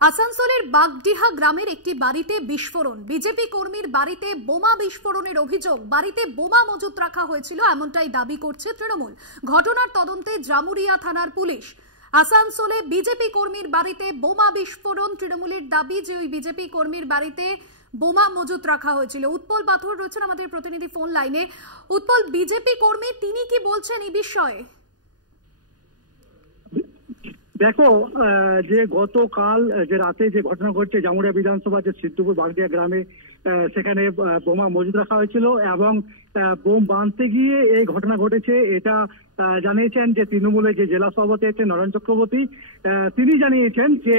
আসানসোলের বাগডিহা গ্রামের একটি বাড়িতে বিস্ফোরণ। বিজেপি কর্মীর বাড়িতে বোমা বিস্ফোরণের অভিযোগ। বাড়িতে বোমা মজুত রাখা হয়েছিল এমনটাই দাবি করছে তৃণমূল। ঘটনার তদন্তে জামুরিয়া থানার পুলিশ। আসানসোলে বিজেপি কর্মীর বাড়িতে বোমা বিস্ফোরণ। তৃণমূলের দাবি যে ওই বিজেপি কর্মীর বাড়িতে বোমা মজুত রাখা হয়েছিল। উৎপল পাথর রয়েছেন আমাদের প্রতিনিধি ফোন লাইনে। উৎপল, বিজেপি কর্মী তিনি কি বলছেন এই বিষয়ে? দেখো, যে গতকাল যে রাতে যে ঘটনা ঘটছে জামুরিয়া বিধানসভা যে সিদ্ধপুর বাগডিয়া গ্রামে, সেখানে বোমা মজুদ রাখা হয়েছিল এবং বোম বাঁধতে গিয়ে এই ঘটনা ঘটেছে। এটা জানিয়েছেন যে তৃণমূলের যে জেলা সভাপতি আছেন নরেন চক্রবর্তী। তিনি জানিয়েছেন যে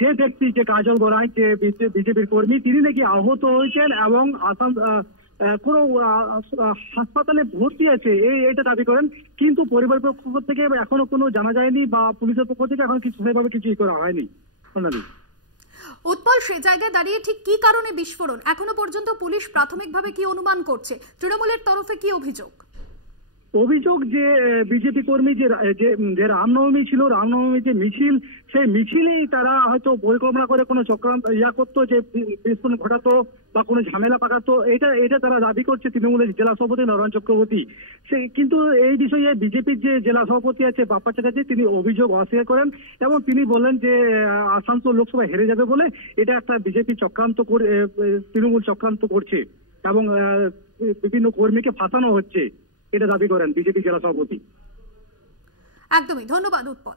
যে ব্যক্তি, যে কাজল গড়াই, যে বিজেপির কর্মী, তিনি নাকি আহত হয়েছেন এবং কোনো হাসপাতালে ভর্তি আছে এটা দাবি করেন। কিন্তু পরিবারের পক্ষ থেকে এখনো কোনো জানা যায়নি বা পুলিশের পক্ষ থেকে এখন কিছু সেভাবে কিছুই করা হয়নি। উৎপল, সে জায়গায় দাঁড়িয়ে ঠিক কি কারণে বিস্ফোরণ এখনো পর্যন্ত পুলিশ প্রাথমিকভাবে কি অনুমান করছে? তৃণমূলের তরফে কি অভিযোগ? অভিযোগ যে বিজেপি কর্মী যে রামনবমী ছিল, রামনবমী যে মিছিল, সেই মিছিলেই তারা হয়তো পরিকল্পনা করে কোনো চক্রান্ত করতো, যে বিস্ফোরণ ঘটাতো বা কোনো ঝামেলা পাকাতো। এটা তারা দাবি করছে তৃণমূলের জেলা সভাপতি নরেন চক্রবর্তী। কিন্তু এই বিষয়ে বিজেপির যে জেলা সভাপতি আছে বাপ্পা চ্যাটার্জি, তিনি অভিযোগ অস্বীকার করেন এবং তিনি বলেন যে আসানসোল লোকসভা হেরে যাবে বলে এটা একটা বিজেপি চক্রান্ত করে, তৃণমূল চক্রান্ত করছে এবং বিভিন্ন কর্মীকে ফাঁসানো হচ্ছে, এটা দাবি করেন বিজেপি জেলা সভাপতি। একদমই। ধন্যবাদ উৎপল।